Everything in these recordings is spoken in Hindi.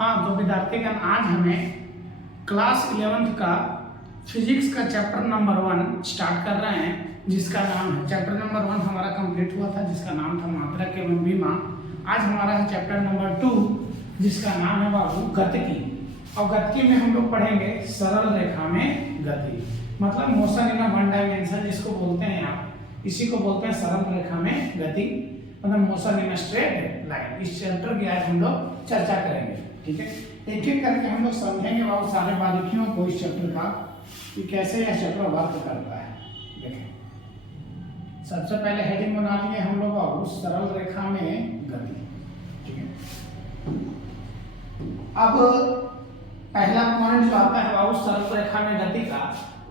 हाँ तो विद्यार्थीगण, आज हमें क्लास 11th का फिजिक्स का चैप्टर नंबर 1 स्टार्ट कर रहे हैं, जिसका नाम है चैप्टर नंबर 1 हमारा कंप्लीट हुआ था, जिसका नाम था मात्रक एवं विमा। आज हमारा है चैप्टर नंबर 2, जिसका नाम है बाबू गतिकी। और गतिकी में हम लोग पढ़ेंगे सरल रेखा में गति, मतलब मोशन इन वन डायमेंशन जिसको बोलते हैं आप, इसी को बोलते हैं सरल रेखा में गति, मतलब मोशन इन स्ट्रेट लाइन। इस चैप्टर की आज हम लोग चर्चा करेंगे, ठीक है। एक एक करके हम लोग समझेंगे बाबू सारे बारीकियों को इस चैप्टर का, कि कैसे यह चैप्टर वर्क करता है। देखें, सबसे पहले हेडिंग बना लिए हम लोग बाबू सरल रेखा में गति, ठीक है। अब पहला पॉइंट जो आता है बाबू सरल रेखा में गति का,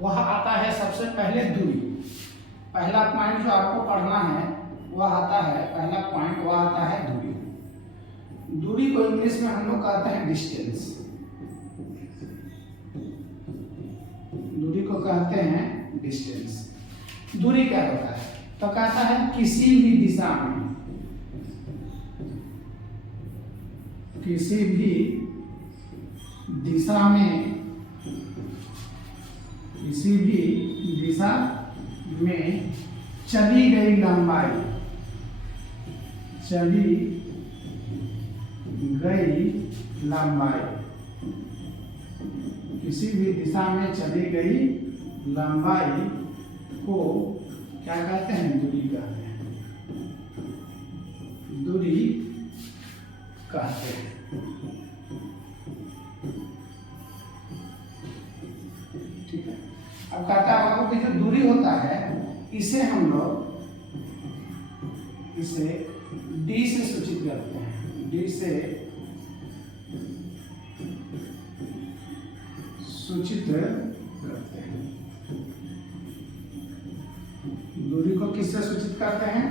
वह आता है सबसे पहले दूरी। पहला पॉइंट जो आपको पढ़ना है वह आता है, पहला पॉइंट वह आता है दूरी। दूरी को इंग्लिश में हम लोग कहते हैं डिस्टेंस। दूरी को कहते हैं डिस्टेंस। दूरी क्या होता है? तो कहता है किसी भी दिशा में, किसी भी दिशा में, किसी भी दिशा में चली गई लंबाई, चली गई लंबाई, किसी भी दिशा में चली गई लंबाई को क्या कहते हैं? दूरी कहते हैं, दूरी कहते हैं, ठीक है। अब कहता है बाबू कि जो दूरी होता है इसे हम लोग इसे डी से सूचित करते हैं, डी से सूचित करते हैं। दूरी को किससे सूचित करते हैं?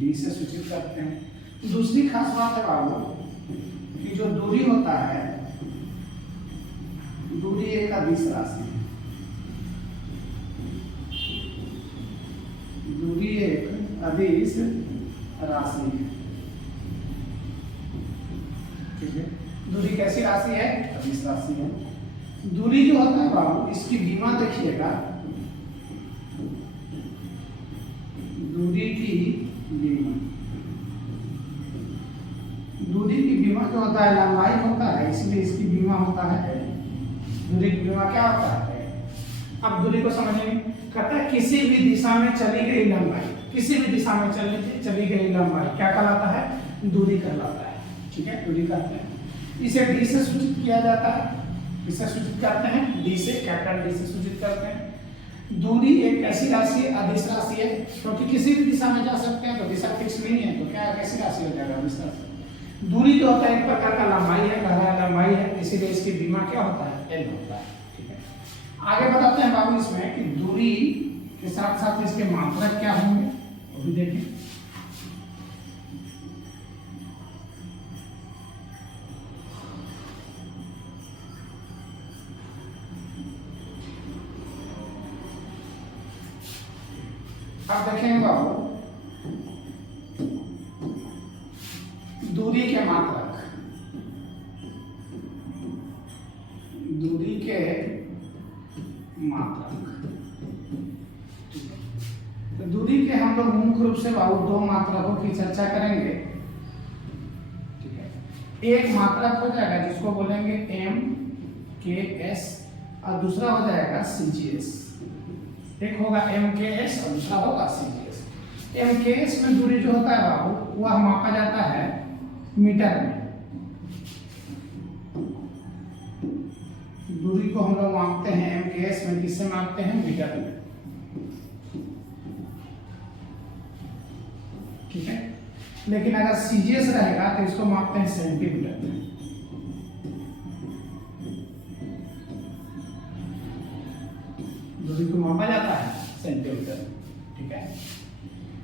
डी से सूचित करते हैं। दूसरी खास बात है बाबू कि जो दूरी होता है, दूरी एक अदिश राशि है, दूरी एक अदिश राशि है, ठीक है। दूरी कैसी राशि है? अदिश राशि है। दूरी जो होता है बाबू, इसकी विमा देखिएगा, दूरी की विमा, दूरी की विमा जो होता है लंबाई होता है, इसलिए इसकी विमा होता है। दूरी की विमा क्या होता है? अब दूरी को समझेंगे। कहता है किसी भी दिशा में चली गई लंबाई, किसी भी दिशा में चली गई लंबाई क्या कहलाता है? दूरी कहलाता है, ठीक है। दूरी कहते हैं। इसे डी से सूचित किया जाता है, इसे सूचित करते हैं डी से, कैपिटल डी से सूचित करते हैं। दूरी एक ऐसी राशि है, अदिश राशि है, क्योंकि किसी भी दिशा में जा सकते हैं, तो दिशा फिक्स नहीं है, तो क्या कैसी राशि हो जाएगा? अदिश राशि। दूरी जो होता है एक प्रकार का लंबाई है, लंबाई है, इसीलिए इसकी विमा क्या होता है? एल होता है, ठीक है। आगे बताते हैं बाबू इसमें कि दूरी के साथ साथ इसके मात्रक क्या होंगे, वो भी देखें। अब देखेंगे बाबू दूरी के मात्रक, दूरी के मात्रक, तो दूरी के हम लोग मुख्य रूप से बाबू दो मात्रकों की चर्चा करेंगे, ठीक है। एक मात्रक हो जाएगा जिसको बोलेंगे एम के एस, और दूसरा हो जाएगा सी जी एस। एक होगा एम के एस और दूसरा होगा सी जी एस। एम के एस में दूरी जो होता है बाबू वह मापा जाता है मीटर में। दूरी को हम लोग मापते हैं एम के एस में, किससे मापते हैं? मीटर में, ठीक है। लेकिन अगर सी जी एस रहेगा तो इसको मापते हैं सेंटीमीटर में। दूरी को मापा जाता है सेंटीमीटर, ठीक है।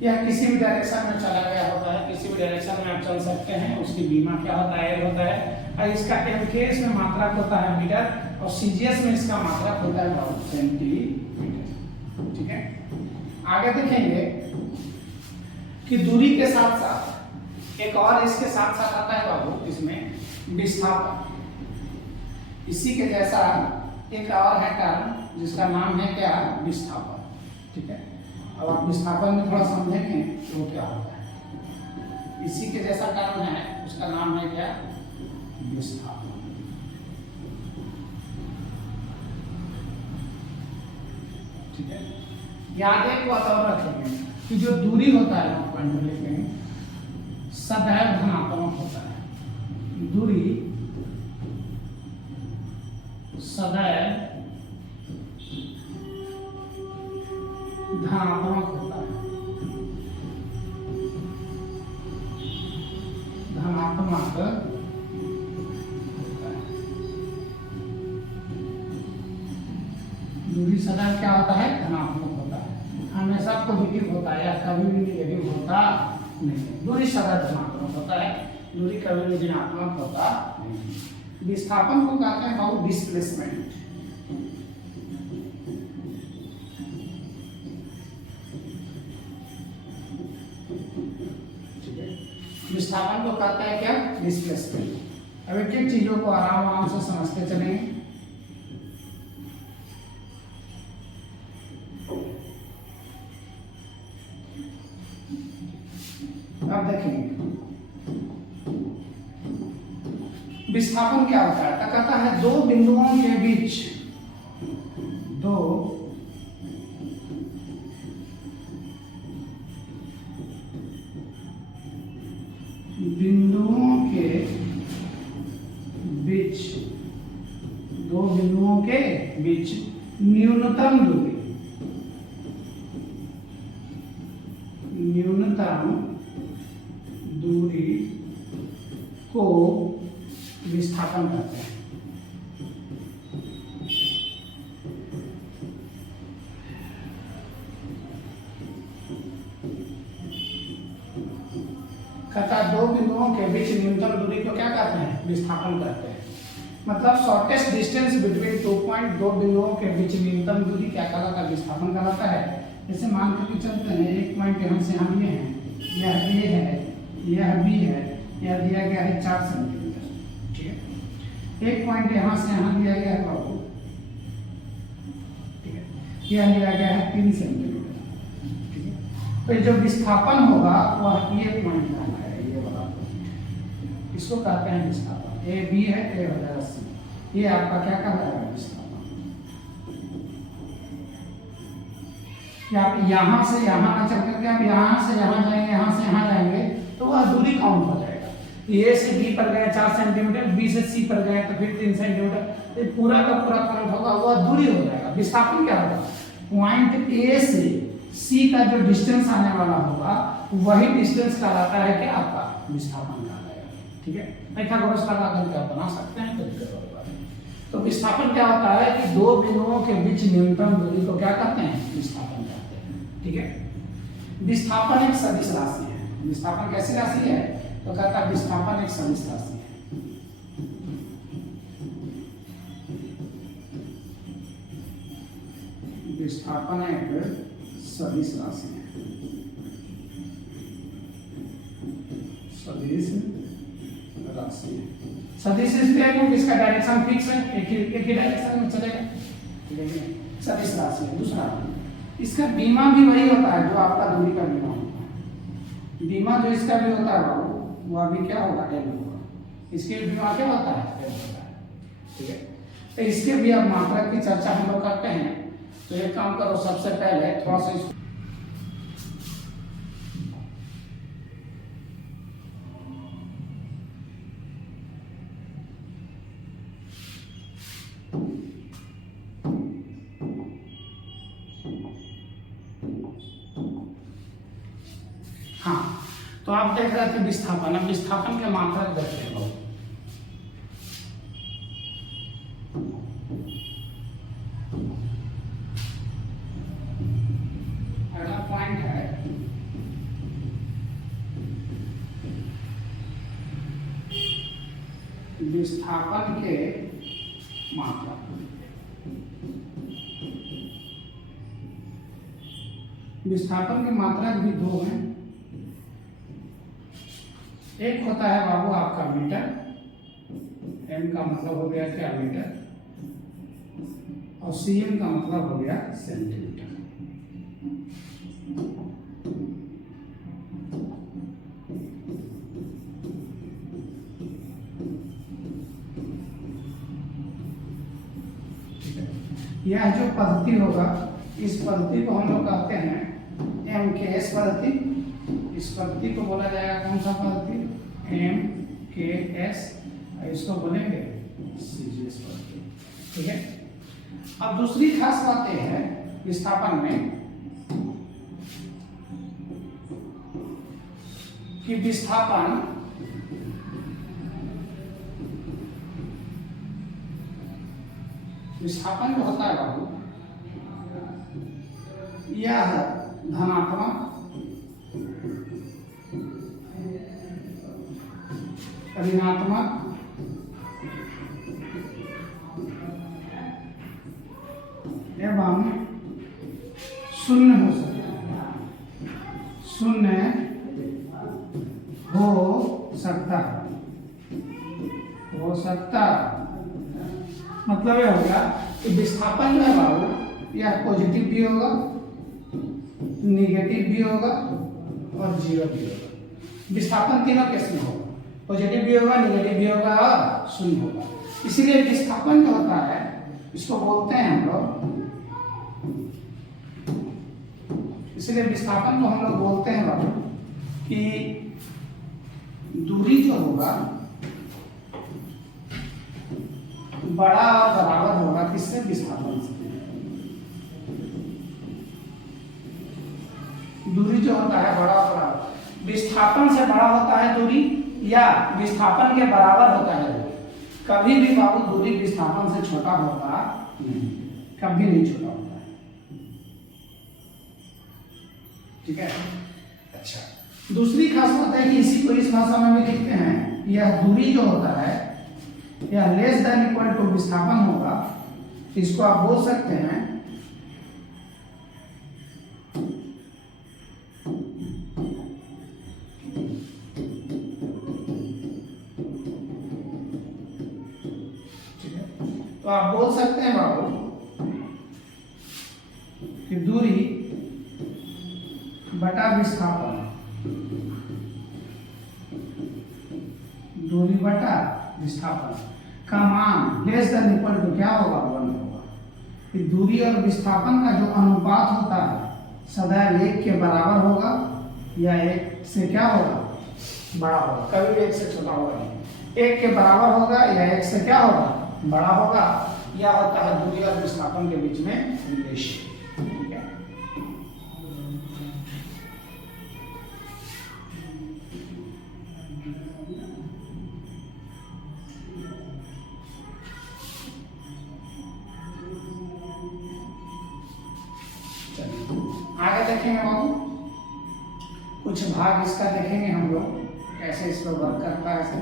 यह किसी भी डायरेक्शन में चला गया होता है, किसी भी डायरेक्शन में आप चल सकते हैं, उसकी बीमा क्या होता है? एल होता है। और इसका एमकेएस में मात्रक होता है मीटर, और सीजीएस में इसका मात्रक होता है सेंटीमीटर, ठीक है। आगे देखेंगे कि दूरी के साथ साथ एक और इसके साथ साथ आता है बाबू इसमें विस्थापन। इसी के जैसा एक और है टर्म जिसका नाम है क्या, विस्थापन। ठीक है, अब आप विस्थापन में थोड़ा समझेंगे कि वो क्या होता है। इसी के जैसा टर्म है, उसका नाम है क्या, विस्थापन। ठीक है, याद एक बात और रखेंगे कि जो दूरी होता है पॉइंट में लिखेंगे सदैव धनात्मक होता है। दूरी सदैव धनात्मक होता है, धनात्मक होता है। दूरी सदैव क्या होता है, धनात्मक होता है, हमेशा पॉजिटिव होता है या कभी भी नेगेटिव होता नहीं। दूरी सदैव धनात्मक होता है, दूरी कभी भी ऋणात्मक होता नहीं। विस्थापन को कहते हैं बाबू डिस्प्लेसमेंट। विस्थापन को कहते हैं क्या, डिस्प्लेसमेंट। अब एक एक चीजों को आराम आराम से समझते चलेंगे। अब देखेंगे विस्थापन क्या होता है, तो कहता है दो बिंदुओं के बीच, दो बिंदुओं के बीच, दो बिंदुओं के बीच न्यूनतम दूरी, न्यूनतम दूरी को विस्थापन कहते हैं। कहता दो बिंदुओं के बीच न्यूनतम दूरी को क्या कहते हैं, विस्थापन कहते हैं। मतलब शॉर्टेस्ट डिस्टेंस बिटवीन 2 पॉइंट, दो बिंदुओं के बीच न्यूनतम दूरी क्या कहलाता है, विस्थापन कहलाता है। जैसे मान के चलते हैं एक पॉइंट यहाँ से हम ये हैं, यह ए है, यह बी है, यह दिया गया है 4 सेंटीमीटर। ठीक है, एक पॉइंट यहाँ से यहाँ दिया गया है बाबू, ठीक है, यह दिया गया है 3 सेंटीमीटर। ठीक है, तो जो विस्थापन होगा वह ये पॉइंट रहना है, ये वाला इसको कहते हैं विस्थापन। ए बी है, ए हो जाएगा सी, ये आपका क्या कहलाएगा, विस्थापन। आप यहाँ से यहाँ ना चल करके आप यहाँ से यहाँ जाएंगे, यहाँ से यहाँ जाएंगे तो वह दूरी काउंट हो जाएगा। ए से बी पर गए 4 सेंटीमीटर, बी से सी पर गए तो फिर 3 सेंटीमीटर, ये पूरा का पूरा काउंट होगा, वह दूरी हो जाएगा। विस्थापन क्या होगा, पॉइंट ए से सी का जो डिस्टेंस आने वाला होगा वही डिस्टेंस कहलाता है कि आपका विस्थापन कहलाएगा। ठीक है, पाइथागोरस लगा करके आप बना सकते हैं, कोई दिक्कत वाली बात नहीं। तो विस्थापन क्या होता है कि दो बिंदुओं के बीच न्यूनतम दूरी को क्या कहते हैं, विस्थापन कहते हैं। ठीक है, विस्थापन एक सदिश राशि है। विस्थापन कैसी राशि है, तो कहता है विस्थापन एक सदिश राशि है। विस्थापन एक सदिश राशि है, सदिश राशि है। सदिश इसलिए क्योंकि इसका डायरेक्शन फिक्स है, एक ही डायरेक्शन में चलेगा। सदिश राशि है। दूसरा, इसका बीमा भी वही होता है जो आपका दूरी का बीमा होता है। बीमा जो इसका भी होता है बाबू, वह भी क्या होगा, एल होगा। इसके बीमा क्या होता है, एल होता है। ठीक है, तो इसके भी अब मात्रक की चर्चा हम लोग करते हैं। तो एक काम करो, सबसे पहले थोड़ा सा इसको हाँ, तो आप देख रहे थे विस्थापन। अब विस्थापन के मात्रक देखते हैं लोग। अगला पॉइंट है विस्थापन के मात्रक। विस्थापन के मात्रक भी दो हैं। एक होता है बाबू आपका मीटर, एम का मतलब हो गया क्या, मीटर, और सीएम का मतलब हो गया सेंटीमीटर। यह जो पद्धति होगा, इस पद्धति को हम लोग कहते हैं MKS पद्धति। इस पद्धति को बोला जाएगा कौन सा पद्धति, MKS, और इसको बोलेंगे CGS पद्धति। ठीक है। अब दूसरी खास बात यह है विस्थापन में कि विस्थापन जो होता है बाबू, यह धनात्मक, ऋणात्मक, एवं शून्य हो सकता है, शून्य हो सकता है, मतलब यह होगा कि विस्थापन जो है बाबू, यह पॉजिटिव भी होगा, निगेटिव भी होगा और जीरो भी होगा। विस्थापन तीनों केस में होगा, पॉजिटिव भी होगा, निगेटिव भी होगा और शून्य होगा। इसीलिए विस्थापन जो होता है इसको बोलते हैं हम लोग, इसलिए विस्थापन को हम लोग बोलते हैं बाबू कि दूरी जो होगा बड़ा और बराबर होगा किससे, विस्थापन से। दूरी जो होता है बड़ा और बराबर, विस्थापन से बड़ा होता है दूरी या विस्थापन के बराबर होता है दूरी। कभी भी बाबू दूरी विस्थापन से छोटा होता नहीं, कभी नहीं छोटा होता है। ठीक है। अच्छा, दूसरी खास बात है कि इसी को इस भाषा में भी लिखते हैं, यह दूरी जो होता है यह लेस देन इक्वल टू विस्थापन होगा। इसको आप बोल सकते हैं तो आप बोल सकते हैं बाबू कि दूरी बटा विस्थापन, दूरी बटा विस्थापन का मान लेस देन इक्वल टू क्या होगा, 1 होगा। कि दूरी और विस्थापन का जो अनुपात होता है सदैव 1 के बराबर होगा या 1 से क्या होगा, बड़ा होगा, कभी भी 1 से छोटा होगा नहीं। 1 के बराबर होगा या 1 से क्या होगा, बड़ा होगा। यह होता है दूरी और विस्थापन के बीच में रिलेशन। ठीक है। आगे देखेंगे बाबू, कुछ भाग इसका देखेंगे हम लोग कैसे इस पर वर्क करता है।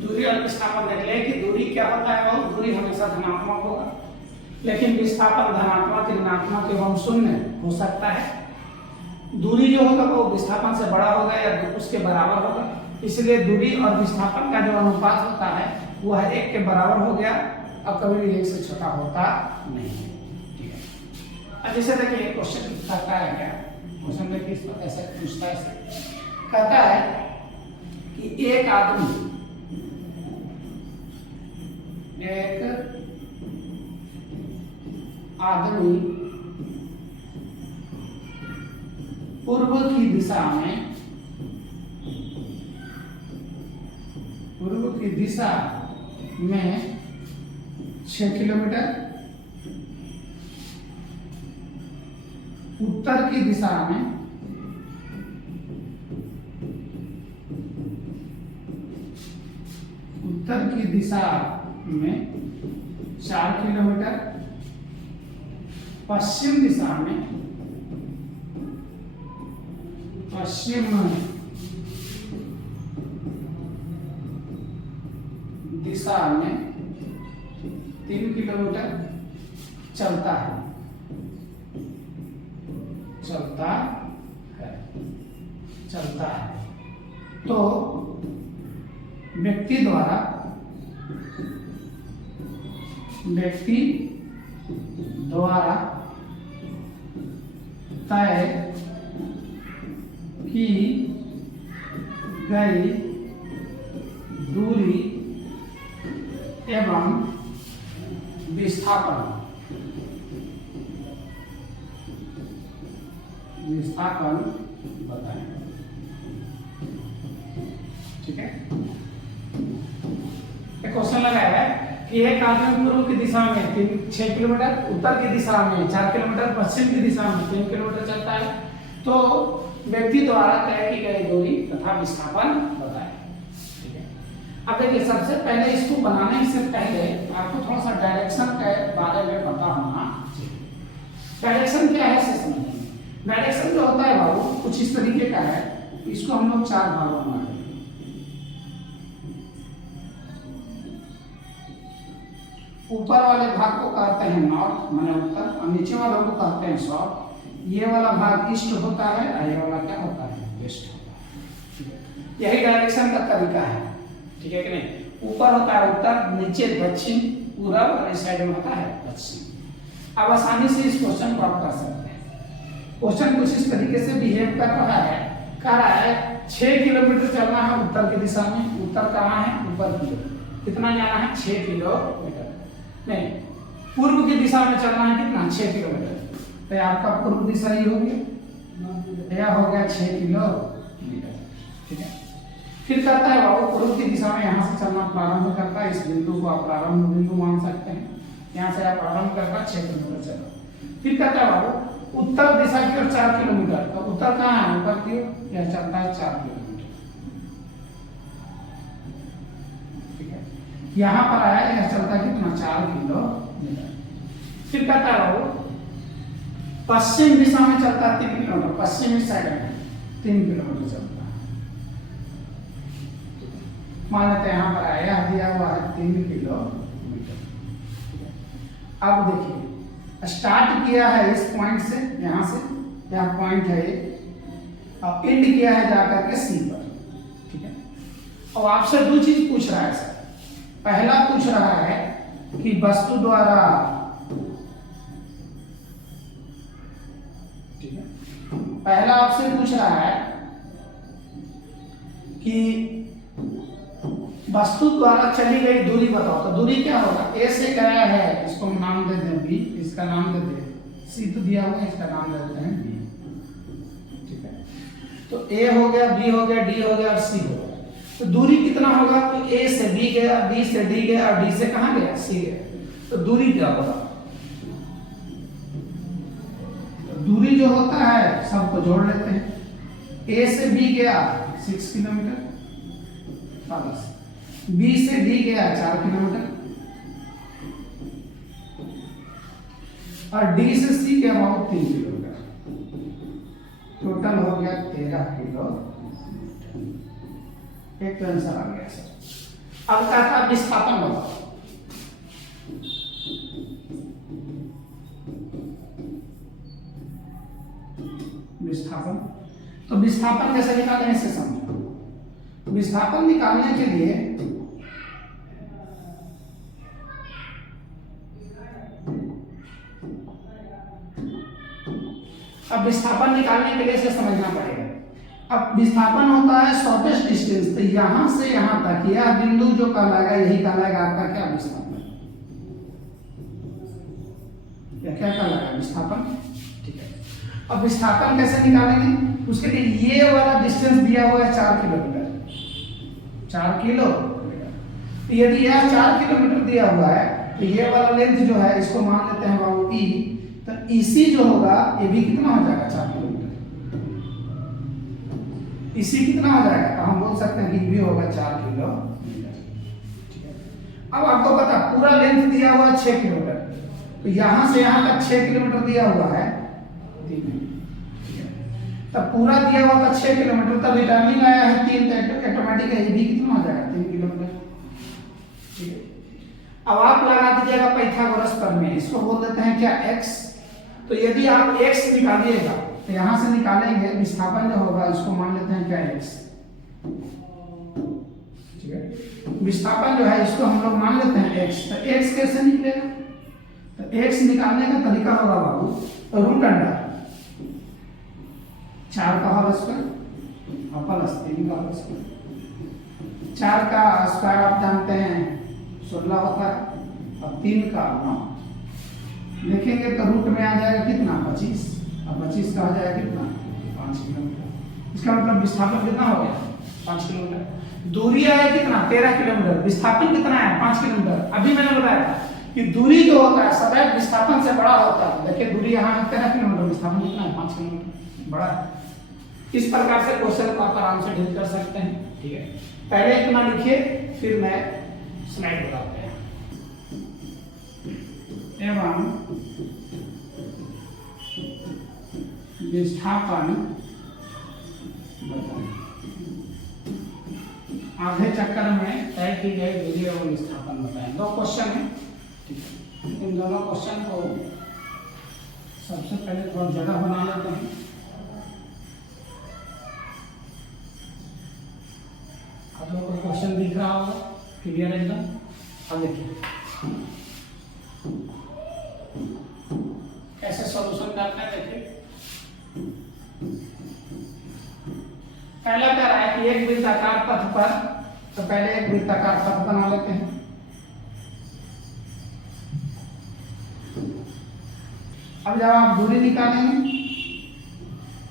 दूरी और विस्थापन देख ले कि दूरी क्या होता है बाबू, दूरी हमेशा धनात्मक होगा, लेकिन विस्थापन धनात्मक, ऋणात्मक एवं शून्य हो सकता है। दूरी जो होगा वो विस्थापन से बड़ा होगा या उसके बराबर होगा। इसलिए दूरी और विस्थापन का जो अनुपात होता है वह 1 के बराबर हो गया और कभी भी 1 से छोटा होता नहीं। जैसे देखिए क्वेश्चन कहता है क्या, क्वेश्चन देखिए इस पर ऐसा पूछता है, कहता है कि एक आदमी पूर्व की दिशा में 6 किलोमीटर, उत्तर की दिशा में 4 किलोमीटर, पश्चिम दिशा में 3 किलोमीटर चलता है तो व्यक्ति द्वारा व्यक्ति द्वारा तय की गई दूरी एवं विस्थापन बताएं। ठीक है, एक क्वेश्चन लगाया है कि एक आदमी पूर्व की दिशा में 6 किलोमीटर, उत्तर की दिशा में 4 किलोमीटर, पश्चिम की दिशा में 3 किलोमीटर चलता है, तो व्यक्ति द्वारा तय की गई दूरी तथा विस्थापन बताएं। ठीक है, अब देखिए सबसे पहले इसको बनाने से पहले आपको थोड़ा सा डायरेक्शन के बारे में पता होना चाहिए। डायरेक्शन क्या है इसे समझेंगे। डायरेक्शन जो होता है बाबू कुछ इस तरीके का है, इसको हम लोग 4 भागों में बांटेंगे। ऊपर वाले भाग को कहते हैं नॉर्थ माने उत्तर, और नीचे वालों को कहते हैं साउथ। ये वाला भाग ईस्ट होता है और ये वाला क्या होता है, वेस्ट होता है। यही डायरेक्शन का तरीका है। ठीक है कि नहीं, ऊपर होता है उत्तर, नीचे दक्षिण, पूरब, और इस साइड में होता है पश्चिम। अब आसानी से इस क्वेश्चन को आप कर सकते हैं। क्वेश्चन कुछ इस तरीके से बिहेव कर रहा है, कह रहा है 6 किलोमीटर चलना है उत्तर की दिशा में। उत्तर कहाँ है, ऊपर की ओर। कितना जाना है, 6 किलोमीटर। नहीं, पूर्व की दिशा में चलना है कितना, 6 किलोमीटर। तो आपका पूर्व दिशा ही हो गया, यह हो गया 6 किलोमीटर। ठीक है, फिर कहता है बाबू पूर्व की दिशा में यहाँ से चलना प्रारंभ करता है। इस बिंदु को आप प्रारंभ बिंदु मान सकते हैं। यहाँ से आप प्रारंभ करता 6 किलोमीटर चलो। फिर कहता है बाबू उत्तर दिशा की ओर 4 किलोमीटर। तो उत्तर कहाँ है, ऊपर की ओर। यह चलता है 4 किलोमीटर। ठीक है, यहाँ पर आया, यह चलता है कितना, 4 किलोमीटर। फिर कहता है बाबू पश्चिम दिशा में चलता है 3 किलोमीटर। पश्चिमी साइड में 3 किलोमीटर चलता है। मान लेते हैं यहाँ पर आया, दिया हुआ है 3 किलोमीटर। अब देखिए स्टार्ट किया है इस पॉइंट से, यहाँ से, यहाँ पॉइंट है ये, और एंड किया है जाकर के सी पर। ठीक है, अब आपसे 2 चीज पूछ रहा है सर। पहला पूछ रहा है कि वस्तु द्वारा, ठीक है, पहला आपसे पूछ रहा है कि वस्तु द्वारा चली गई दूरी बताओ। तो दूरी क्या होगा, ए से गया है, इसको नाम दे दें बी, इसका नाम दे दें सी, तो दिया हुआ है, इसका नाम दे देते हैं बी। ठीक है, तो ए हो गया, बी हो गया, डी हो गया और सी हो गया। तो दूरी कितना होगा, तो ए से बी गया, बी से डी गया और डी से कहां गया, सी गया। तो दूरी क्या होगा, तो दूरी जो होता है सबको जोड़ लेते हैं। ए से बी गया 6 किलोमीटर, बी से डी गया 4 किलोमीटर, और डी से सी गया 3 किलोमीटर। टोटल हो गया 13 किलोमीटर। एक तो आंसर आ गया सर। अब क्या था, विस्थापन बताओ। विस्थापन, तो विस्थापन कैसे निकालें इसे समझो। विस्थापन निकालने के लिए अब विस्थापन निकालने के लिए इसे समझना पड़ेगा। अब विस्थापन होता है शॉर्टेस्ट डिस्टेंस, तो यहां से यहां तक यह बिंदु जो कहलाएगा, यही कहलाएगा आपका क्या, विस्थापन। या क्या कहलाएगा, विस्थापन। ठीक है, अब विस्थापन कैसे निकालेंगे, उसके लिए ये वाला डिस्टेंस दिया हुआ है 4 किलोमीटर। 4 किलोमीटर, तो यदि यह 4 किलोमीटर दिया हुआ है, तो ये वाला लेंथ जो है इसको मान लेते हैं बाबू ई। तो इसी जो होगा ये भी कितना हो जाएगा, 4 किलोमीटर। इसी कितना हो जाएगा, तो हम बोल सकते हैं कि भी होगा 4 किलोमीटर। ठीक है, अब आपको पता पूरा लेंथ दिया हुआ है 6 किलोमीटर, तो यहां से यहां तक 6 किलोमीटर दिया हुआ है 3। तब पूरा दिया हुआ था 6 किलोमीटर, तब रिटर्निंग आया है 3, तो ऑटोमेटिक ये भी कितना हो जाएगा, 3 किलोमीटर। ठीक है, अब आप लगा दीजिएगा पाइथागोरस प्रमेय, इसको बोल देते हैं क्या, x। तो यदि आप x निकालिएगा, तो यहां से निकालेंगे, विस्थापन जो होगा इसको मान लेते हैं क्या, x। ठीक है, विस्थापन जो है इसको हम लोग मान लेते हैं x। तो x कैसे निकलेगा? तो x निकालने का तरीका होगा बाबू रूट अंडर 4 का होल स्क्वायर और प्लस 3 का होल स्क्वायर। 4 का स्क्वायर आप जानते हैं 16 होता है और 3 का 9। लिखेंगे तो रूट में आ जाएगा कितना 25 और 25 का हो जाएगा कितना 5 किलोमीटर। इसका मतलब विस्थापन कितना हो गया 5 किलोमीटर। दूरी आया कितना 13 किलोमीटर, विस्थापन कितना है 5 किलोमीटर। अभी मैंने बताया था कि दूरी जो होता है सदैव विस्थापन से बड़ा होता है। देखिए दूरी यहाँ 13 किलोमीटर, विस्थापन कितना है 5 किलोमीटर, बड़ा है। इस प्रकार से क्वेश्चन को आप आराम से डील कर सकते हैं। ठीक है, पहले इतना लिखिए फिर मैं स्लाइड बताते हैं। एवं विस्थापन आधे चक्कर में तय की गई दूरी और विस्थापन बताएं। 2 क्वेश्चन है। ठीक है, इन दोनों क्वेश्चन को सबसे पहले थोड़ा जगह बना लेते हैं। आप लोगों को क्वेश्चन दिख रहा होगा क्लियर एकदम। अब देखिए कैसे सॉल्यूशन करते हैं। देखिए पहला कह रहा है कि एक वृत्ताकार पथ पर, तो पहले एक वृत्ताकार पथ बना लेते हैं। अब जब आप दूरी निकालेंगे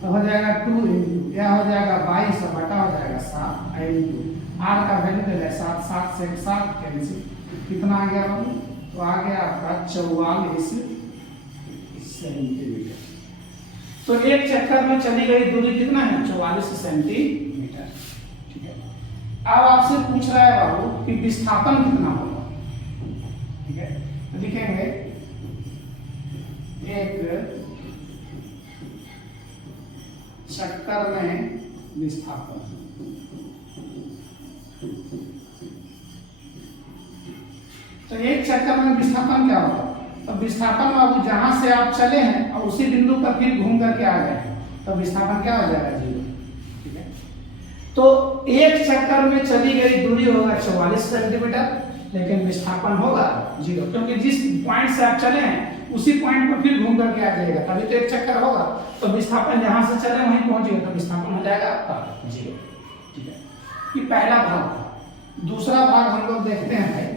तो हो जाएगा 2 इंटू क्या हो जाएगा 22 और बटा हो जाएगा 7 इंटू आर का वैल्यू दे दें 7, 7 से 7 कैंसिल, कितना आ गया बाबू? तो आ गया आपका 44 सेंटीमीटर। तो एक चक्कर में चली गई दूरी कितना है 44 सेंटीमीटर। ठीक है, अब आपसे पूछ रहा है बाबू कि विस्थापन कितना होगा। ठीक है, तो लिखेंगे एक चक्कर में विस्थापन। तो एक चक्कर में विस्थापन क्या होगा? तो विस्थापन बाबू जहां से आप चले हैं और उसी बिंदु पर फिर घूम करके आ गए तो विस्थापन क्या हो जाएगा 0। ठीक है, तो एक चक्कर में चली गई दूरी होगा 44 सेंटीमीटर, लेकिन विस्थापन होगा 0, क्योंकि जिस पॉइंट से आप चले हैं उसी पॉइंट पर फिर घूम करके आ जाएगा, तभी तो एक चक्कर होगा। तो विस्थापन जहां से चले वहीं पहुंच गए तो विस्थापन हो जाएगा आपका 0। ठीक है, ये पहला भाग। दूसरा भाग हम लोग देखते हैं भाई।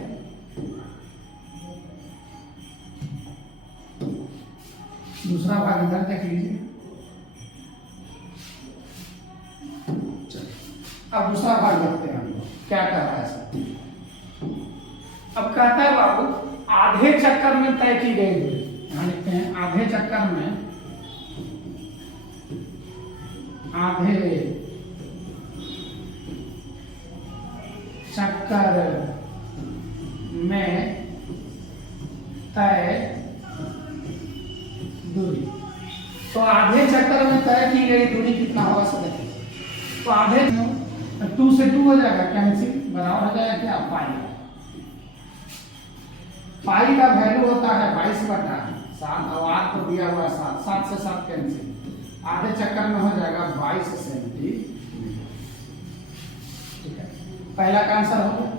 दूसरा भाग इधर देख लीजिए। अब दूसरा भाग देखते हैं हम लोग क्या कर रहा है सर। अब कहता है बाबू आधे चक्कर में तय की गई दूरी। यहां लिखते हैं आधे चक्कर में, आधे चक्कर में तय दूरी। तो आधे चक्कर में तय की गई दूरी कितना होगा सर? देखिए तो आधे 2 से 2 हो जाएगा कैंसिल, बराबर हो जाएगा क्या पाई। पाई का वैल्यू होता है 22/7 और आर को दिया हुआ 7, 7 से 7 कैंसिल, आधे चक्कर में हो जाएगा 22 सेंटीमीटर। ठीक है, पहला का आंसर हो गया।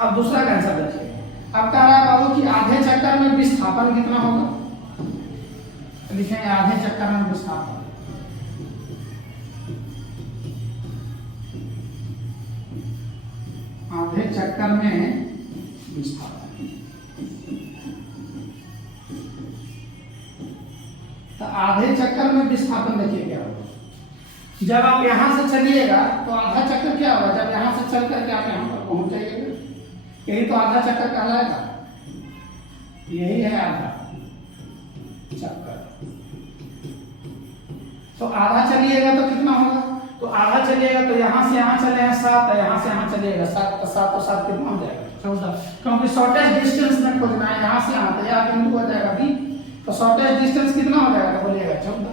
अब दूसरा का आंसर देखिए। अब कह रहा है बाबू कि आधे चक्कर में विस्थापन कितना होगा। लिखेंगे आधे चक्कर में विस्थापन। आधे चक्कर में विस्थापन। तो आधे चक्कर में विस्थापन देखिए क्या होगा। जब आप यहां से चलिएगा तो आधा चक्कर क्या होगा? जब यहां से चल करके आप यहां पर पहुंच जाइएगा, यही तो आधा चक्कर कहलाएगा। यही है आधा चक्कर। तो आधा चलिएगा तो कितना होगा? तो आधा चलिएगा तो यहां से यहां चले हैं 7, यहां से यहां चलिएगा 7, तो 7 और 7 कितना हो जाएगा 14, क्योंकि शॉर्टेस्ट डिस्टेंस में खोजना है। यहां से यहां तो यह बिंदु हो जाएगा B, तो शॉर्टेस्ट डिस्टेंस कितना हो जाएगा? बोलिएगा 14।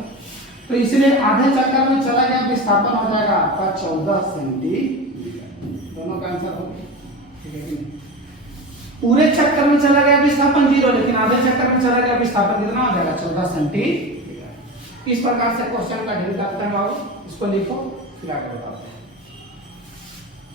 तो इसलिए आधे चक्कर में चला गया विस्थापन हो जाएगा आपका 14 सेंटीमीटर। दोनों का आंसर हो गया। ठीक है कि नहीं? पूरे चक्कर में चला गया विस्थापन 0, लेकिन आधे चक्कर में चला गया विस्थापन कितना हो जाएगा 14 सेंटीमीटर। इस प्रकार से क्वेश्चन का डील करते हैं बाबू। इसको लिखो फिर आगे बताओ।